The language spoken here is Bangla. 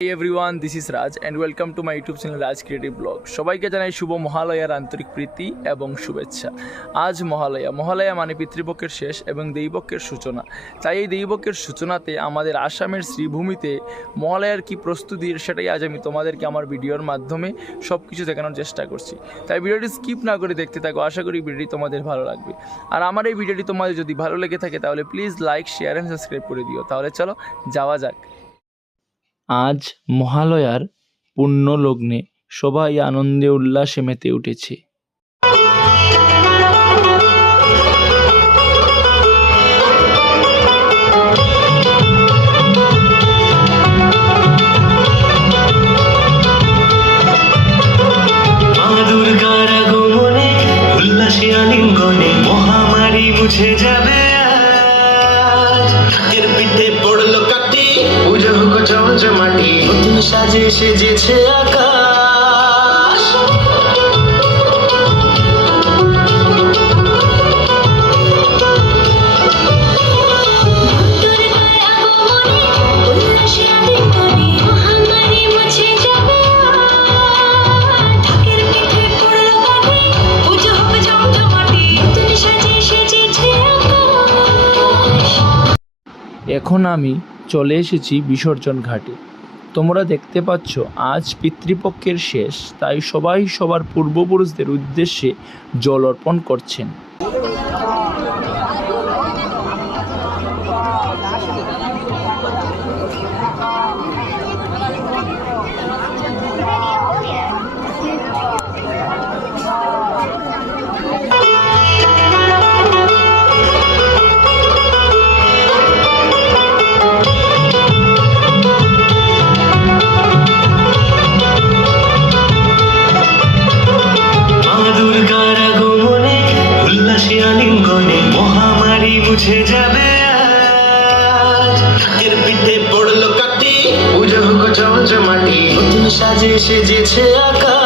Hey everyone, this is Raj and welcome to my YouTube channel Raj Creative Blog. সবাইকে জানাই শুভ মহালয়ার আন্তরিক প্রীতি এবং শুভেচ্ছা। আজ মহালয়া মানে পিতৃপক্ষের শেষ এবং দেবীপক্ষের সূচনা। তাই এই দেবীপক্ষের সূচনাতে আমাদের আসামের শ্রীভূমিতে মহালয়ার কি প্রস্তুতি সেটাই আজ আমি তোমাদেরকে আমার ভিডিওর মাধ্যমে সব কিছু দেখানোর চেষ্টা করছি। তাই ভিডিওটি স্কিপ না করে দেখতে থাকো, আশা করি ভিডিওটি তোমাদের ভালো লাগবে। আর আমার এই ভিডিওটি তোমাদের যদি ভালো লেগে থাকে তাহলে please like, share and subscribe করে দিও। তাহলে চলো যাওয়া যাক। আজ মহালয়ার পূর্ণ লগ্নে সবাই আনন্দে উল্লাসে মেতে উঠেছে। মা দুর্গার আগমনে উল্লাসে আলিঙ্গনে মহামারী মুছে যাবে আজ। এর পিঠে পড়লো কাটি, পুজো হোক জমজমাটি, নতুন সাজে সেজেছে আকাশ। এখন আমি চলে এসেছি বিসর্জন ঘাটে। তোমরা দেখতে পাচ্ছ আজ পিতৃপক্ষের শেষ, তাই সবাই সবার পূর্বপুরুষদের উদ্দেশ্যে জল অর্পণ করছেন। আলিঙ্গনে মহামারী মুছে যাবে আজ। এর পিঠে পড়লো কাটি, পুজো হোক জমজমাটি, নতুন সাজে সেজেছে আকাশ।